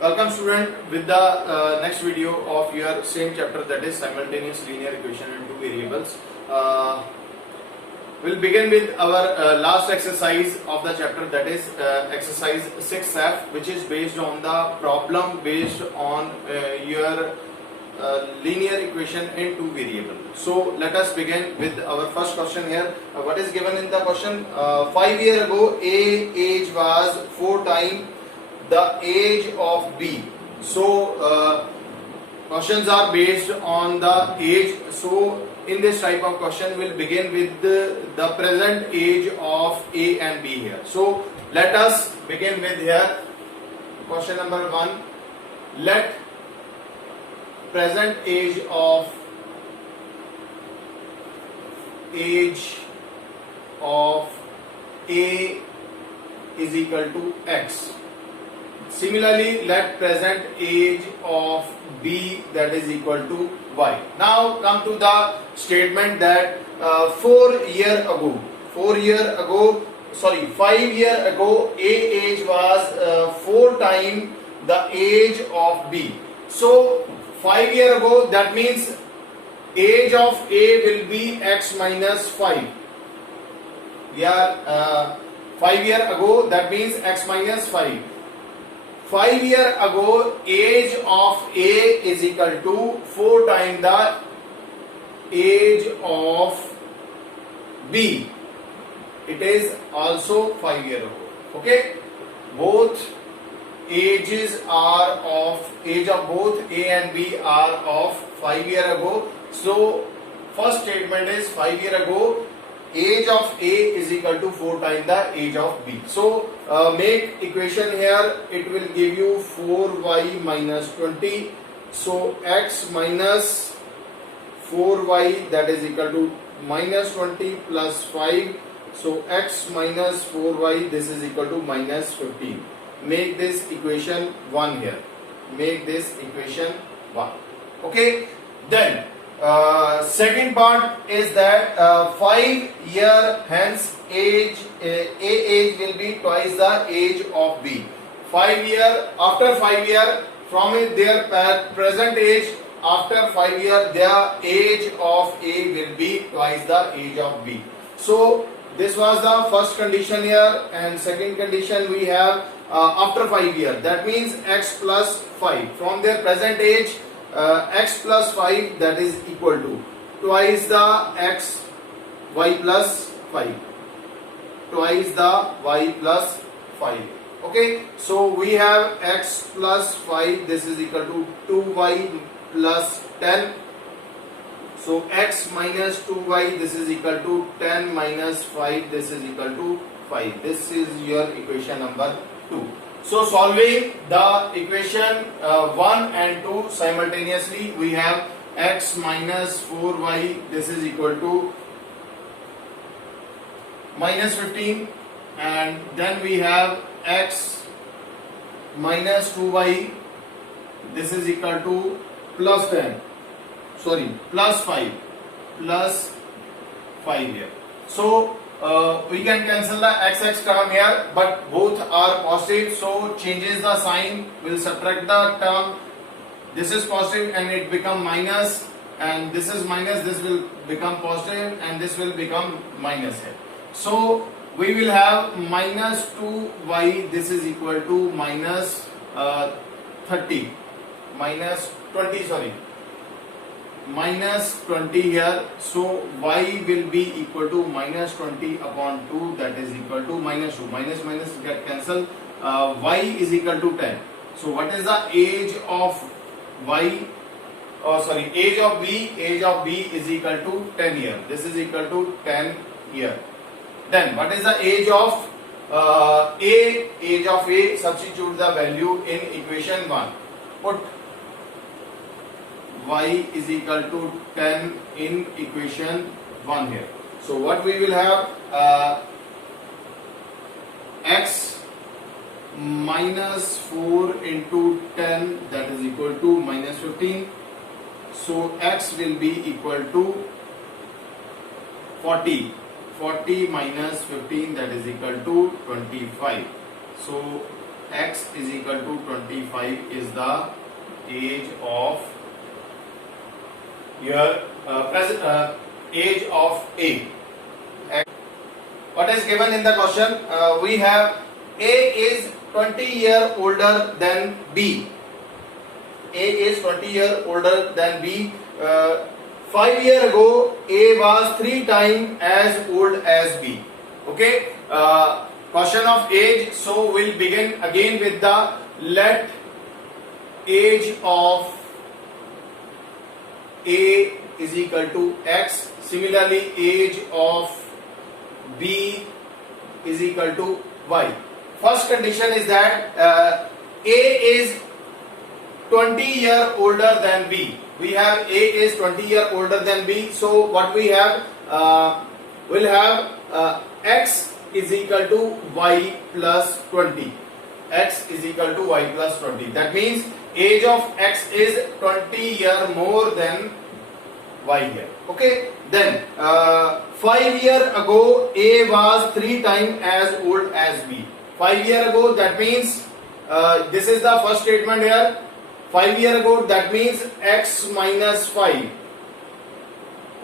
Welcome student with the next video of your same chapter, that is simultaneous linear equation in two variables. We'll begin with our last exercise of the chapter, that is exercise 6F, which is based on the problem based on your linear equation in two variables. So let us begin with our first question here. What is given in the question? 5 years ago A age was 4 times the age of B. So questions are based on the age. So in this type of question we'll begin with the present age of A and B here. So let us begin with here question number 1. Let present age of A is equal to X. Similarly, let present age of B, that is equal to Y. Now come to the statement that 5 years ago A age was 4 times the age of B. So 5 years ago, that means age of A will be X minus 5. We are 5 years ago, that means X minus 5. 5 years ago, age of A is equal to 4 times the age of B. It is also 5 years ago. Okay, both age of both A and B are of 5 years ago. So first statement is 5 years ago age of A is equal to 4 times the age of B. So make equation here, it will give you 4y minus 20. So X minus 4y, that is equal to minus 20 plus 5. So X minus 4y, this is equal to minus 15. Make this equation 1 here. Make this equation 1. Okay. Then second part is that 5 year hence age age will be twice the age of B. 5 year, after 5 year from their present age, after 5 year their age of A will be twice the age of B. So this was the first condition here, and second condition we have after 5 years, that means X plus 5 from their present age. X plus 5, that is equal to twice the X Y plus 5, twice the Y plus 5. Okay, so we have X plus 5, this is equal to 2Y plus 10. So X minus 2Y, this is equal to 10 minus 5, this is equal to 5. This is your equation number 2. So solving the equation 1 and 2 simultaneously, we have X minus 4y, this is equal to minus 15, and then we have X minus 2y, this is equal to plus 5 here. So we can cancel the XX term here, but both are positive, so changes the sign, will subtract the term. This is positive and it become minus, and this is minus, this will become positive, and this will become minus here. So we will have minus 2y, this is equal to minus 20 here. So y will be equal to minus 20 upon 2, that is equal to minus 2. Minus minus get cancelled. Y is equal to 10. So what is the age of y? Age of B. Age of B is equal to 10 years. This is equal to 10 years. Then what is the age of A? Age of A, substitute the value in equation 1. Put y is equal to 10 in equation 1 here. So what we will have, X minus 4 into 10, that is equal to minus 15. So X will be equal to 40. 40 minus 15, that is equal to 25. So x is equal to 25 is the age of your present age of A. What is given in the question? We have A is 20-year older than B. A is 20-year older than B. 5 years ago, A was 3 times as old as B. Okay. Question of age. So we'll begin again with the let age of A is equal to X. Similarly, age of B is equal to Y. First condition is that A is 20-year older than B. We have A is 20-year older than B. So what we have, we'll have X is equal to Y plus 20. X is equal to Y plus 20. That means age of X is 20 year more than Y here. Okay. Then 5 years ago A was 3 times as old as B. 5 years ago, that means this is the first statement here. 5 years ago, that means X minus 5.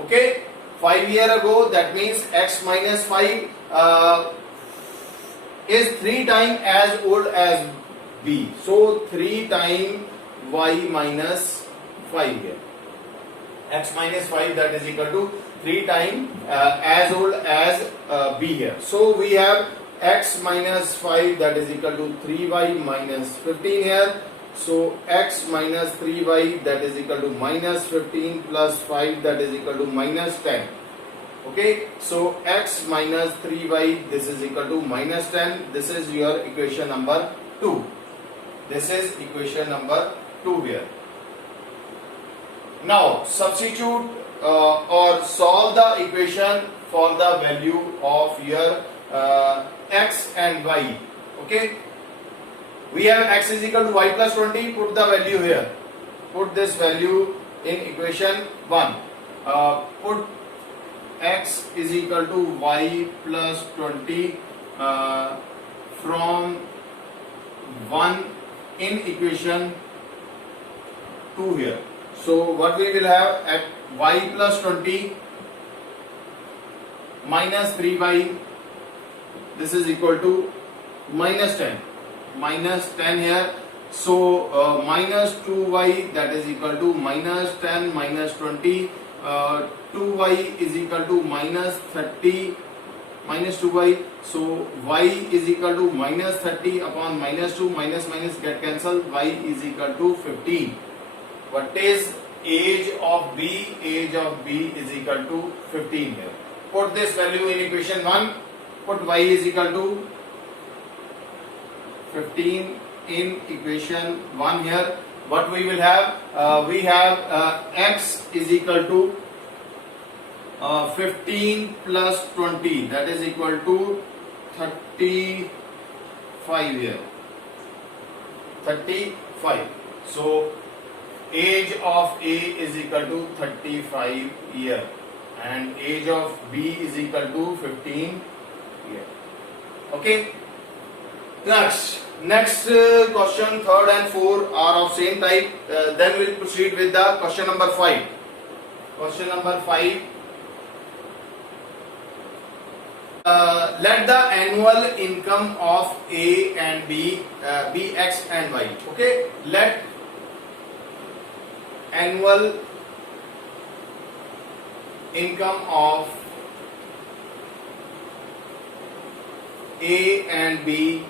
Okay. 5 years ago, that means X minus 5 is 3 times as old as B. So 3 times Y minus 5 here. X minus 5, that is equal to 3 times as old as B here. So we have X minus 5, that is equal to 3Y minus 15 here. So X minus 3Y, that is equal to minus 15 plus 5, that is equal to minus 10. Okay, so X minus 3Y, this is equal to minus 10. This is your equation number 2. This is equation number 2 here. Now substitute or solve the equation for the value of your X and Y. Okay, we have X is equal to Y plus 20. Put the value here. Put this value in equation 1. Put X is equal to Y plus 20 from 1 in equation 2 here. So what we will have at Y plus 20 minus 3Y, this is equal to minus 10. Minus 10 here. So minus 2Y, that is equal to minus 10 minus 20. 2Y is equal to minus 30 minus 2Y. So Y is equal to minus 30 upon minus 2. Minus minus get cancelled. Y is equal to 15. What is age of B? Age of B is equal to 15 here. Put this value in equation 1. Put Y is equal to 15 in equation 1 here. What we will have? We have X is equal to 15 plus 20, that is equal to 35 here. 35. So age of A is equal to 35 year and age of B is equal to 15 year. Okay. Next question 3rd and 4 are of same type. Then we'll proceed with the question number 5. Question number 5. Let the annual income of A and B be X and Y. Okay. Let annual income of A and B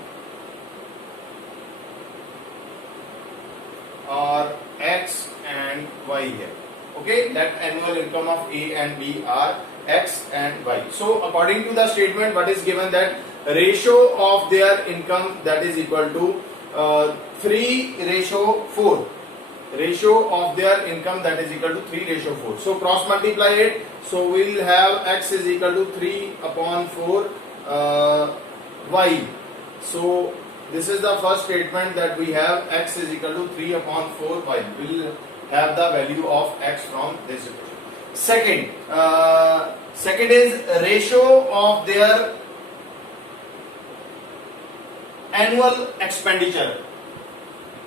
are X and Y here. Okay, that annual income of A and B are X and Y. So according to the statement, what is given, that ratio of their income, that is equal to 3:4. Ratio of their income, that is equal to 3:4. So cross multiply it. So we will have X is equal to 3 upon 4 Y. So this is the first statement that we have, X is equal to 3 upon 4 Y. We will have the value of X from this equation. Second is ratio of their annual expenditure.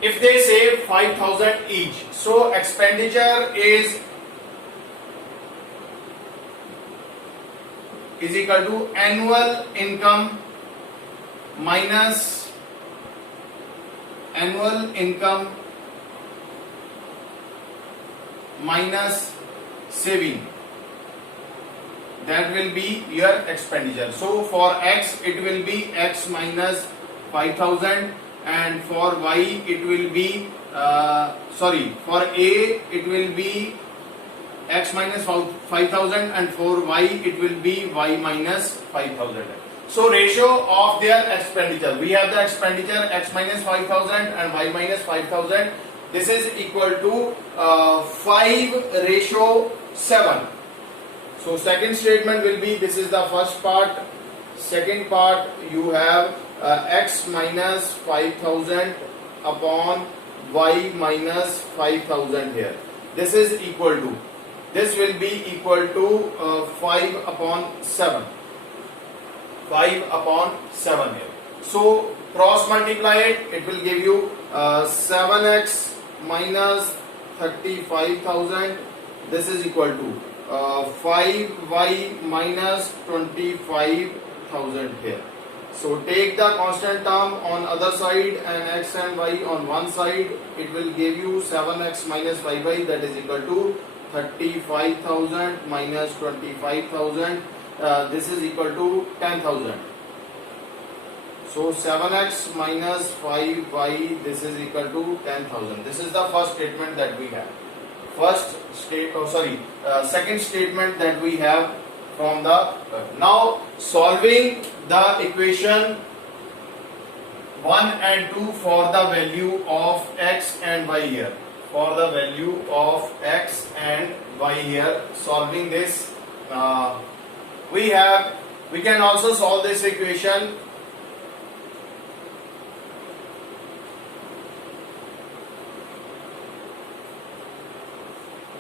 If they say 5,000 each, so expenditure is equal to annual income minus saving. That will be your expenditure. So for X it will be X minus 5,000, and for Y it will be for A it will be X minus 5,000, and for Y it will be Y minus 5,000. So ratio of their expenditure, we have the expenditure X minus 5,000 and Y minus 5,000. This is equal to 5:7. So second statement will be, this is the first part. Second part, you have X minus 5,000 upon Y minus 5,000 here. This is equal to, this will be equal to 5/7. 5/7 here. So cross multiply it, it will give you 7x minus 35,000. This is equal to 5y minus 25,000 here. So take the constant term on other side and x and y on one side. It will give you 7x minus 5y, that is equal to 35,000 minus 25,000. This is equal to 10,000. So 7x minus 5y, this is equal to 10,000. This is the first statement that we have. Second statement that we have from the, now solving the equation 1 and 2 for the value of x and y here. For the value of x and y here, solving this, we can also solve this equation.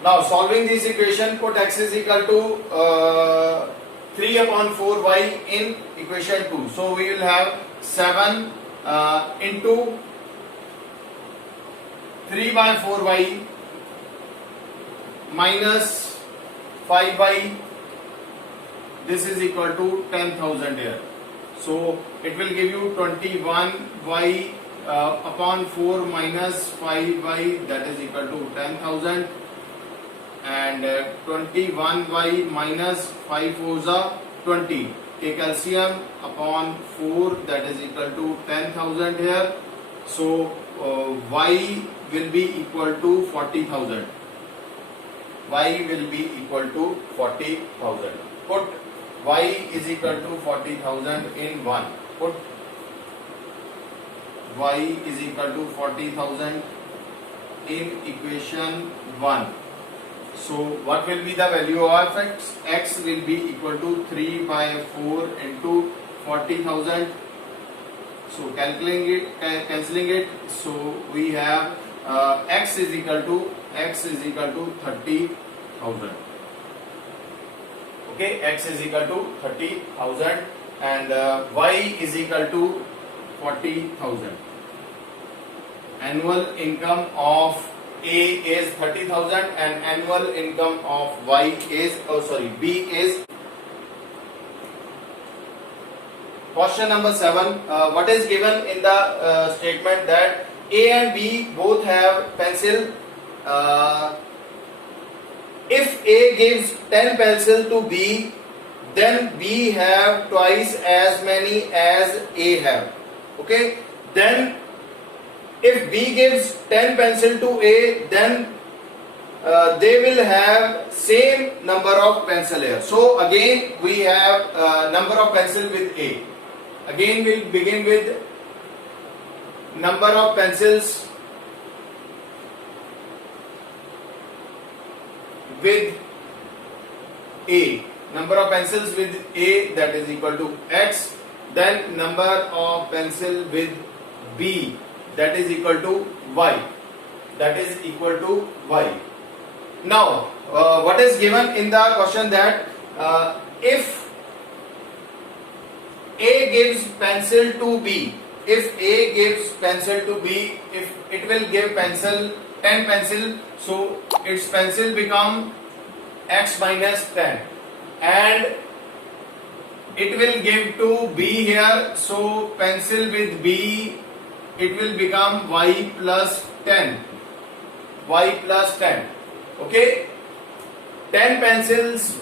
Now solving this equation, put x is equal to 3/4y in equation 2. So we will have 7 into 3/4y minus 5y. This is equal to 10,000 here. So it will give you 21y upon 4 minus 5y, that is equal to 10,000. And 21y minus 5 4s are 20. Take LCM upon 4, that is equal to 10,000 here. So y will be equal to 40,000. Y will be equal to 40,000. Put y is equal to 40,000 in 1. Put y is equal to 40,000 in equation 1. So what will be the value of x? X will be equal to 3/4 into 40,000. So cancelling it. So we have x is equal to 30,000. Okay, x is equal to 30,000 and y is equal to 40,000. Annual income of A is 30,000 and annual income of Y is, B is. Question number 7. What is given in the statement that A and B both have pencil? If A gives 10 pencil to B, then B have twice as many as A have. Okay. Then if B gives 10 pencil to A, then they will have same number of pencil here. So again we have number of pencil with A. Again we'll begin with number of pencils with A. Number of pencils with A, that is equal to X. Then number of pencil with B, that is equal to Y. That is equal to Y. Now, what is given in the question that if A gives pencil to B, if A gives pencil to B, if it will give pencil 10 pencil, so its pencil become x minus 10, and it will give to B here, so pencil with B, it will become y plus 10, y plus 10. Okay, 10 pencils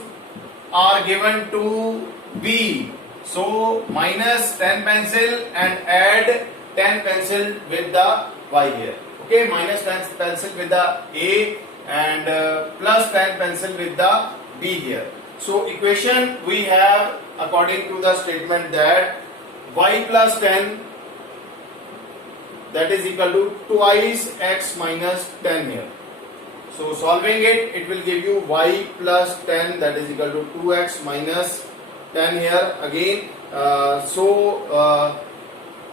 are given to B, so minus 10 pencil and add 10 pencil with the y here. Okay, minus 10 pencil with the A and plus 10 pencil with the B here. So equation we have according to the statement that y plus 10, that is equal to twice x minus 10 here. So solving it, it will give you y plus 10, that is equal to 2x minus 10 here again.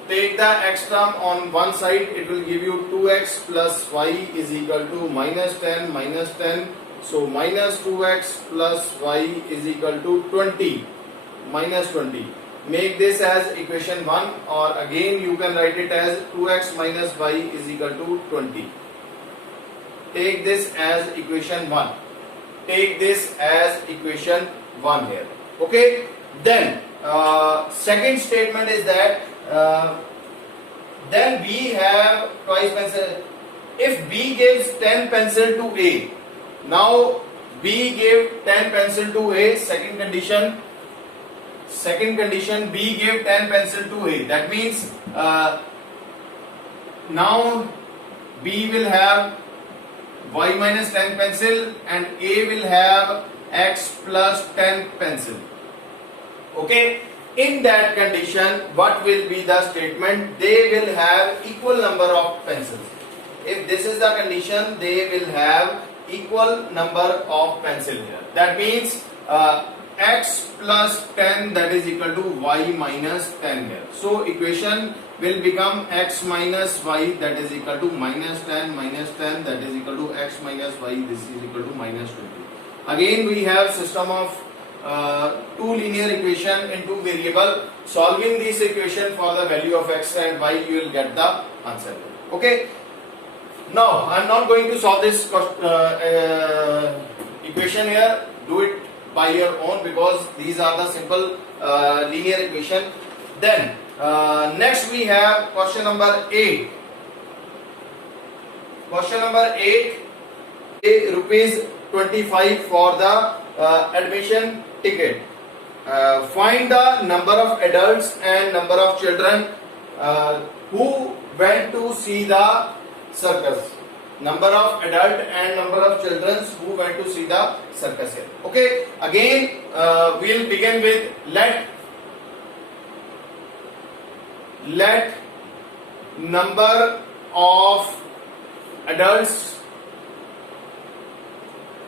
Take the x term on one side, it will give you 2x plus y is equal to minus 10 minus 10. So minus 2x plus y is equal to 20, minus 20. Make this as equation 1, or again you can write it as 2x minus y is equal to 20. Take this as equation 1. Take this as equation 1 here. Okay. Then second statement is that then B have twice pencil. If B gives 10 pencil to A, now B gave 10 pencil to A. Second condition, B gave 10 pencil to A. That means now B will have y minus 10 pencil and A will have x plus 10 pencil. Okay, in that condition, what will be the statement? They will have equal number of pencils. If this is the condition, they will have equal number of pencil here. That means x plus 10, that is equal to y minus 10 here. So equation will become x minus y, that is equal to minus 10 minus 10, that is equal to x minus y, this is equal to minus 20. Again we have system of two linear equation in two variable. Solving this equation for the value of x and y, you will get the answer. Okay. Now I am not going to solve this equation here. Do it by your own because these are the simple linear equation. Then next we have question number 8. Question number 8, rupees 25 for the admission ticket. Find the number of adults and number of children who went to see the circus. Number of adult and number of children who went to see the circus here. Okay, again we'll begin with let number of adults,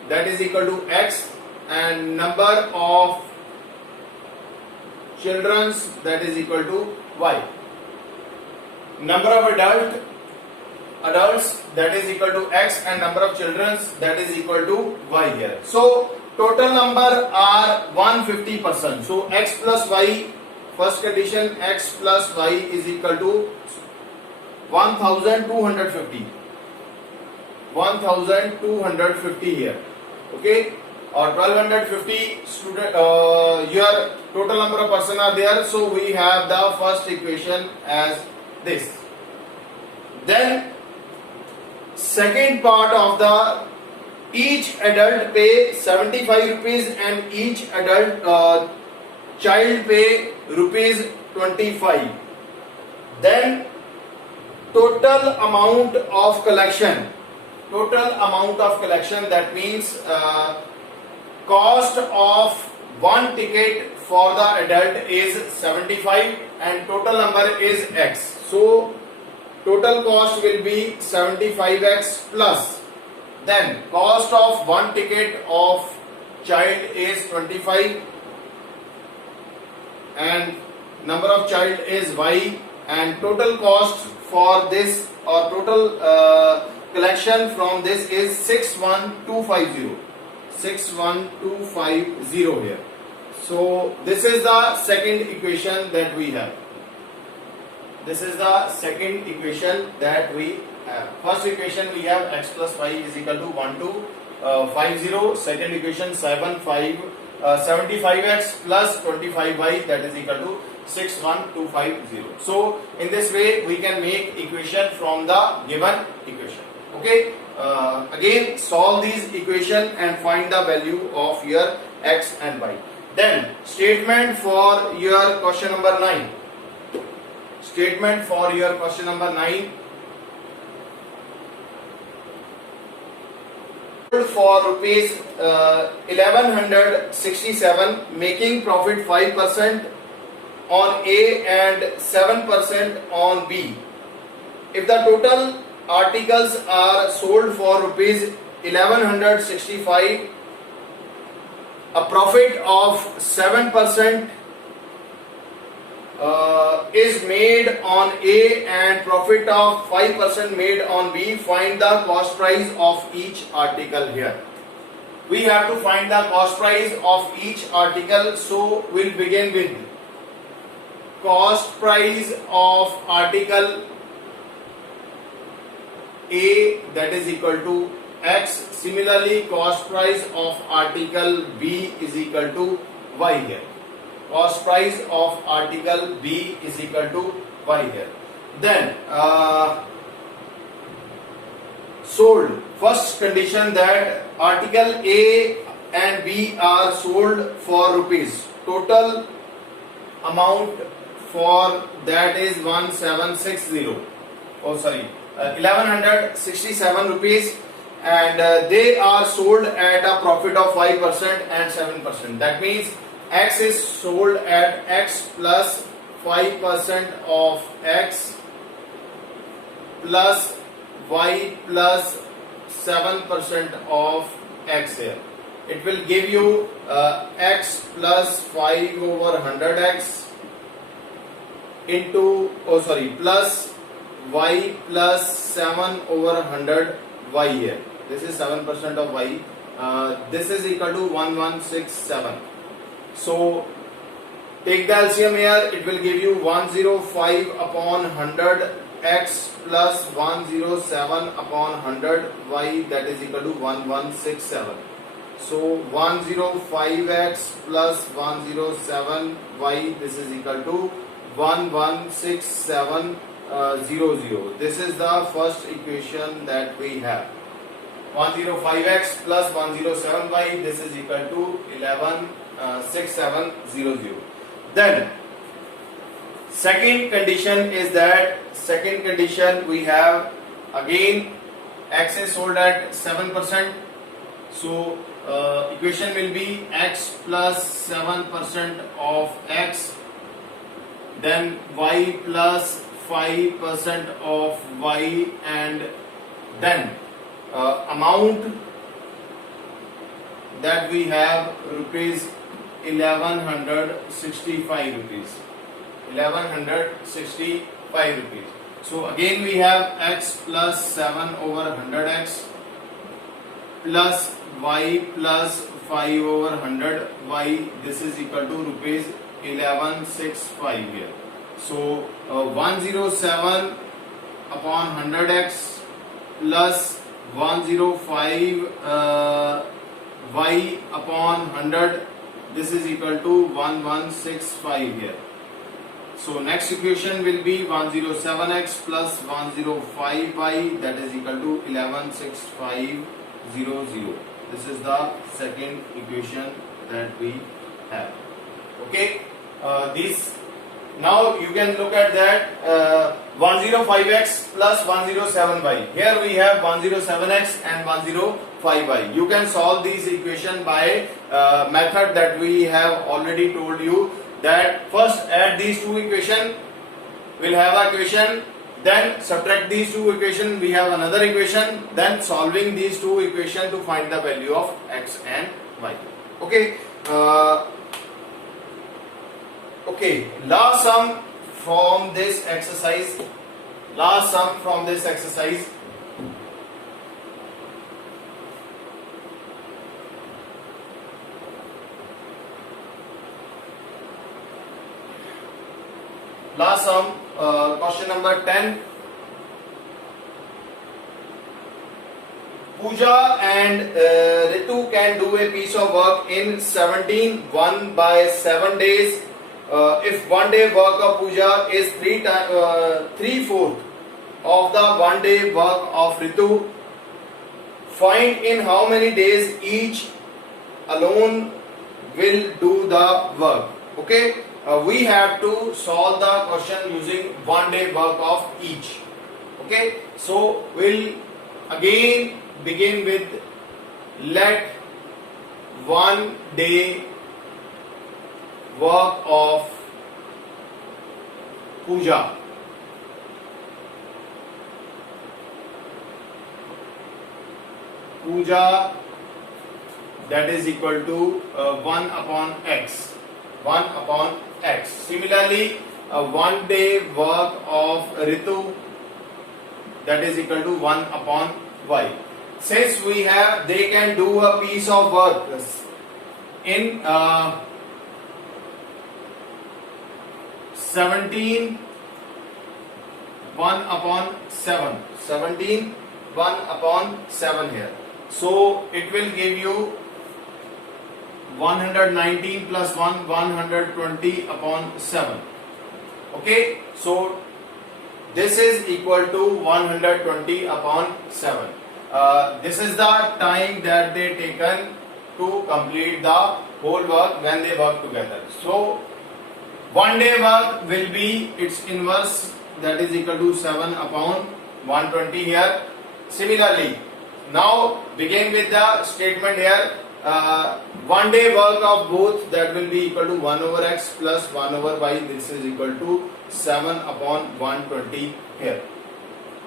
that is equal to x, and number of children, that is equal to y. Number of adults, that is equal to x, and number of children, that is equal to y here. So total number are 150%. So x plus y, first condition, x plus y is equal to 1250. 1250 here. Okay, or 1250 student. Your total number of person are there. So we have the first equation as this. Then second part of the, each adult pay 75 rupees and each adult child pay rupees 25. Then total amount of collection, that means cost of one ticket for the adult is 75 and total number is x. So total cost will be 75x plus, then cost of one ticket of child is 25 and number of child is y, and total cost for this or total collection from this is 61250. 61250 here. So this is the second equation that we have. This is the second equation that we have. First equation we have x plus 5 is equal to 1 to 50. Second equation 75x plus 25y, that is equal to 61250. So in this way we can make equation from the given equation. Okay. Again solve these equation and find the value of your x and y. Then statement for your question number 9. Statement for your question number 9. For rupees 1167, making profit 5% on A and 7% on B. If the total articles are sold for rupees 1165, a profit of 7% is made on A and profit of 5% made on B. Find the cost price of each article here. We have to find the cost price of each article. So we'll begin with cost price of article A, that is equal to X. Similarly, cost price of article B is equal to Y here. Cost price of article B is equal to Y here. Then sold. First condition that article A and B are sold for rupees. Total amount for that is 1760. 1167 rupees, and they are sold at a profit of 5% and 7%. That means X is sold at X plus 5% of X plus Y plus 7% of X here. It will give you X plus 5 over 100X into plus Y plus 7 over 100 Y here. This is 7% of Y. This is equal to 1167. So take the LCM here. It will give you 105 upon 100 X plus 107 upon 100 Y, that is equal to 1167. So 105X plus 107 Y, this is equal to 116700. This is the first equation that we have. 105X plus 107Y, this is equal to 116700. Then second condition is that we have again X is sold at 7%. So equation will be X plus 7% of X, then Y plus 5% of Y, and then amount that we have rupees 1165 rupees. 1165 rupees. So again we have X plus 7 over 100X plus Y plus 5 over 100 Y. This is equal to rupees 1165 here. So 107 upon 100X plus 105 Y upon 100. This is equal to 1165 here. So next equation will be 107X plus 105Y, that is equal to 116500. This is the second equation that we have. Okay. Now you can look at that 105X plus 107Y. Here we have 107X and 105Y. You can solve these equation by method that we have already told you, that first add these two equation, we'll have a equation, then subtract these two equation, we have another equation, then solving these two equation to find the value of X and Y. Okay. Okay, last sum from this exercise. Last sum from this exercise. Last sum question number 10. Pooja and Ritu can do a piece of work in 17 1 by 7 days. If 1 day work of Pooja is 3/4 of the 1 day work of Ritu, find in how many days each alone will do the work. Okay, we have to solve the question using 1 day work of each. Okay, so we'll again begin with let 1 day work of Pooja. Pooja, that is equal to 1 upon x. 1 upon x. Similarly, 1 day work of Ritu, that is equal to 1 upon y. Since they can do a piece of work in 17 1 upon 7. 17 1 upon 7 here. So it will give you 119 plus 1, 120 upon 7. Okay, so this is equal to 120 upon 7. This is the time that they taken to complete the whole work when they work together. So 1 day work will be its inverse, that is equal to 7 upon 120 here. Similarly, now begin with the statement here. 1 day work of both, that will be equal to 1 over x plus 1 over y. This is equal to 7 upon 120 here.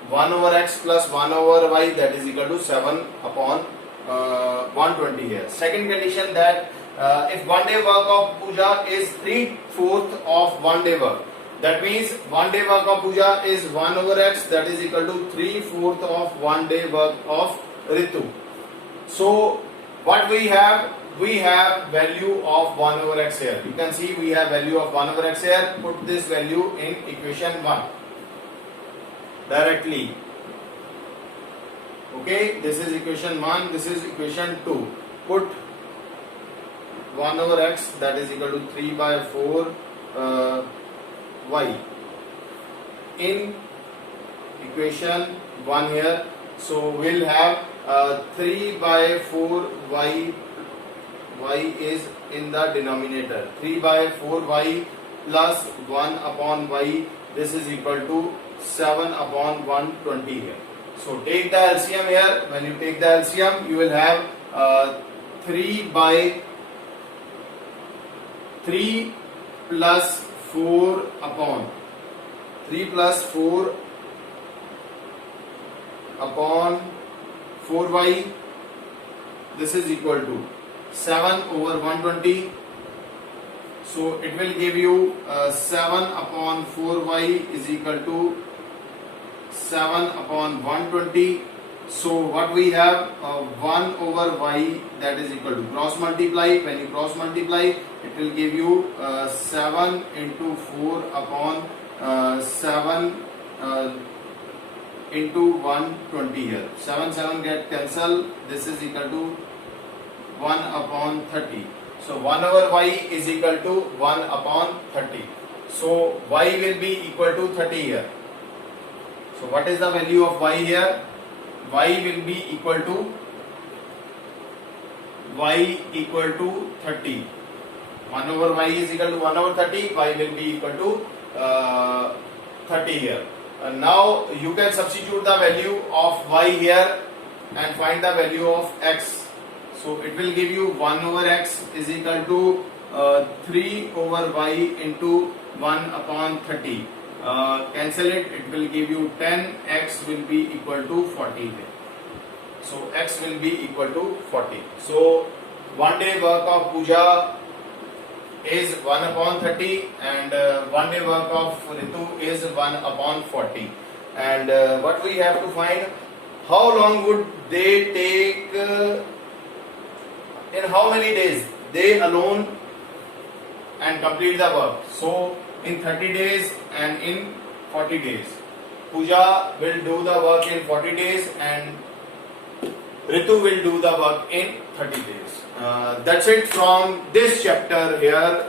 1 over x plus 1 over y, that is equal to 7 upon 120 here. Second condition, that if 1 day work of Pooja is 3/4 of 1 day work, that means 1 day work of Pooja is 1 over x, that is equal to 3/4 of 1 day work of Ritu. So what we have value of 1 over x here. You can see we have value of 1 over x here. Put this value in equation 1 directly. Okay, this is equation 1, this is equation 2. Put 1 over x, that is equal to 3/4 y in equation 1 here. So we'll have 3/4 y is in the denominator. 3/4 y plus 1 upon y, this is equal to 7 upon 120 here. So take the LCM here. When you take the LCM, you will have 3 plus 4 upon 3 plus 4 upon 4y. This is equal to 7 over 120. So it will give you 7 upon 4y is equal to 7 upon 120. So what we have, 1 over y, that is equal to cross multiply. When you cross multiply, it will give you 7 into 4 upon 7 into 120 here. 7 get cancelled. This is equal to 1 upon 30. So 1 over y is equal to 1 upon 30. So y will be equal to 30 here. So what is the value of y here? Y will be equal to 30. 1 over y is equal to 1 over 30. Y will be equal to 30 here. Now you can substitute the value of y here and find the value of x. So it will give you 1 over x is equal to 3 over y into 1 upon 30. Cancel it, it will give you 10. X will be equal to 40 here. So x will be equal to 40. So 1 day work of Pooja is 1 upon 30 and 1 day work of Ritu is 1 upon 40. And what we have to find, how long would they take, in how many days they alone and complete the work. So in 30 days and in 40 days. Pooja will do the work in 40 days and Ritu will do the work in 30 days. That's it from this chapter here.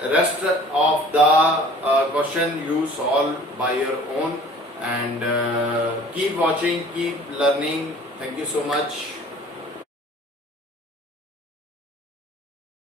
Rest of the question you solve by your own, and keep watching, keep learning. Thank you so much.